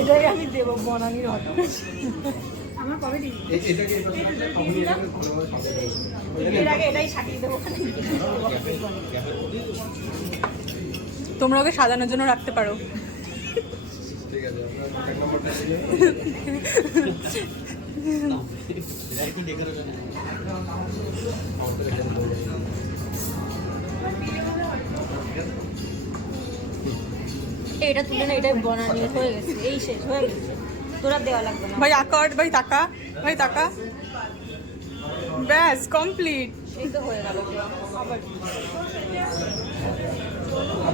এটাই আমি দেবো বনানির হতো আমার কবে দিবি? এর আগে এটাই সাজিয়ে দেবো। তোমরা ওকে সাজানোর জন্য রাখতে পারো। ঠিক আছে, আপনার কন্ট্যাক্ট নাম্বারটা দিয়ে এটা তুলে না, এটাই বনানি হয়ে গেছে, এই শেষ হয়ে গেছে, তোরা দেওয়া লাগবে না। ভাই আকার, ভাই তাকা, ভাই তাকা, ব্যাস কমপ্লিট। এই তো হয়ে গেল। আবার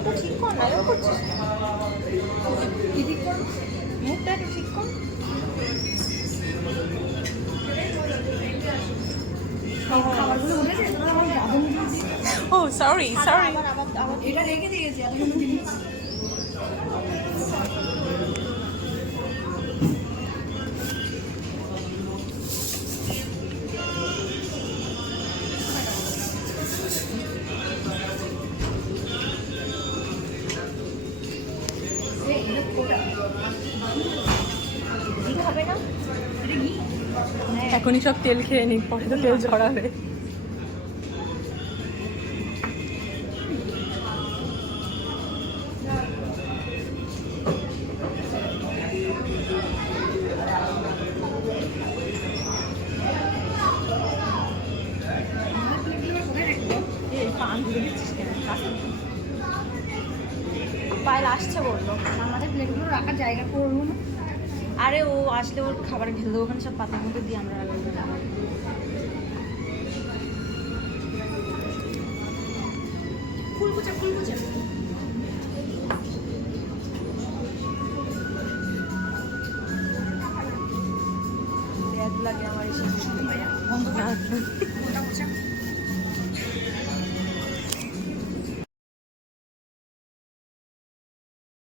তো ঠিক কর না, এও করছিস কি ঠিক কর, মুখটা একটু ঠিক কর। খাবারগুলো উঠেছে, তোরা আমার গাধন দিয়েছিস। ও সরি সরি। আবার আবার আবার এটা রেখে দিয়েছি এতক্ষণ দিবি। ঠিক হবে না, এটা কি? এখনই সব তেল খেয়ে নি, পরে তো তেল ঝরাবে। এই পান ধরে দিচ্ছিস কেন? পায়েল আসছে বললো। আমাদের প্লেটগুলো রাখার জায়গা করবো না। আরে ও আসলে ওর খাবারে ঢেলে দেবো, ওখানে সব পাতার মধ্যে দিয়ে আমরা রাখবো। ফুলকুচা ফুলকুচা। ব্যাগ লাগে আমার এসে। ভাইয়া, বন্ধ কর। ওটা মোছা।